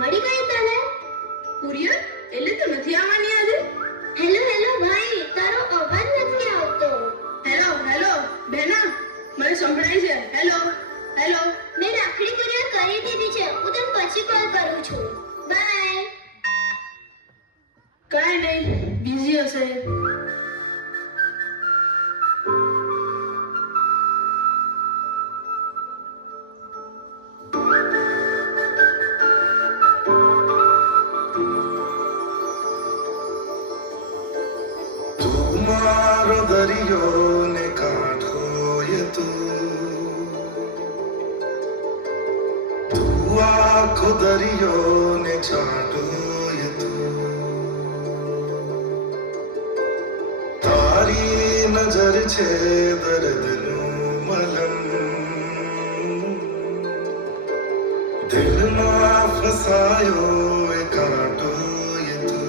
મળી ગઈ તને? કુરિયર એટલે તો નથી આવવાની આજે. હેલો હેલો ભાઈ, તારો અવાજ નથી આવતો. હેલો હેલો બેના, મને સંભળાય છે. Hello hello. મેં રાખડી કુરિયર કરી દીધી છે. હું તને પછી કોલ કરું છું. બાય. કાંઈ નહીં, બિઝી હશે. મારો દરિયો ને કાંઠો એ તું આખો દરિયો ને ચાંટો એ તું તારી નજર છે દર્દનું મલમ દિલમાં ફસાયો એ કાંટો એ તું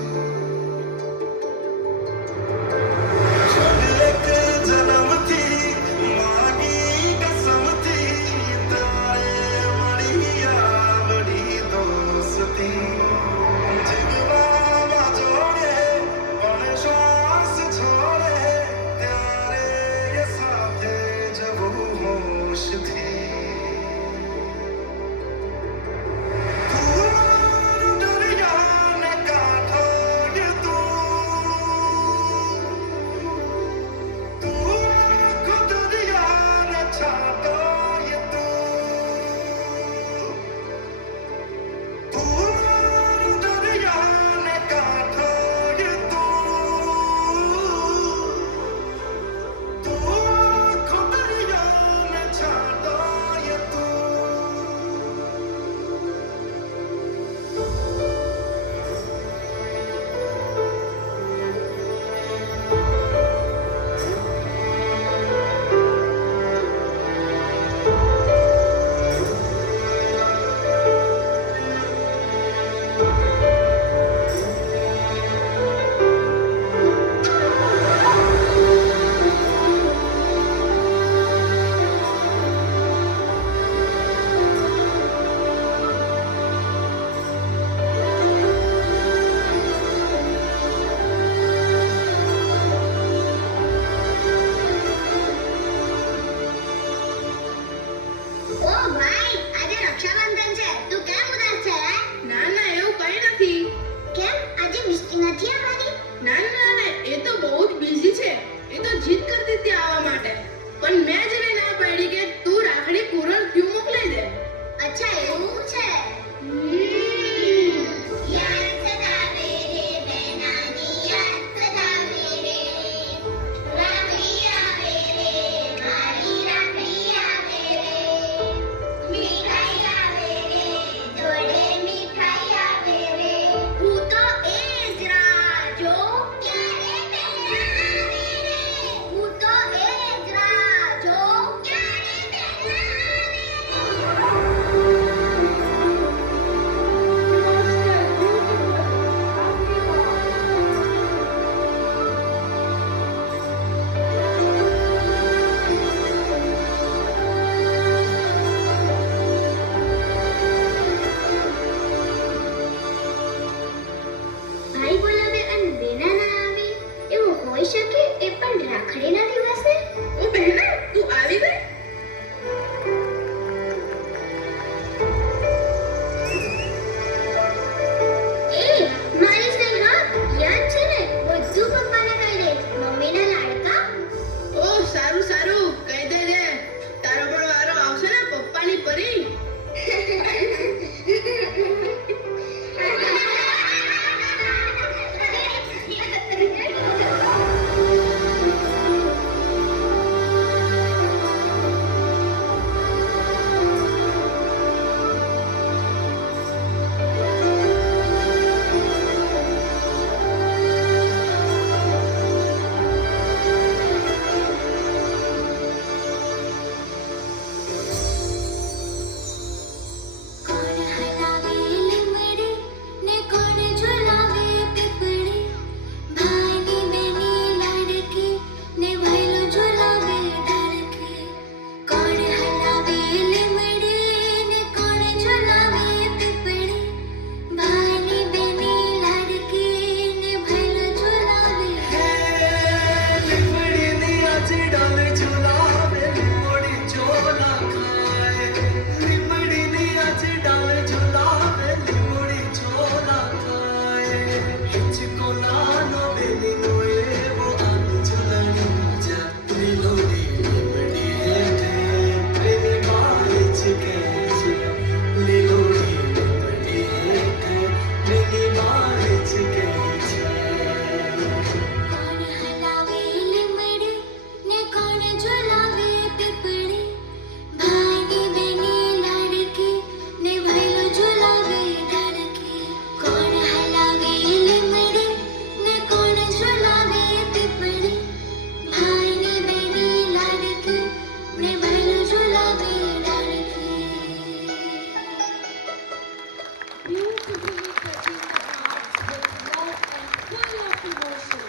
એવું છે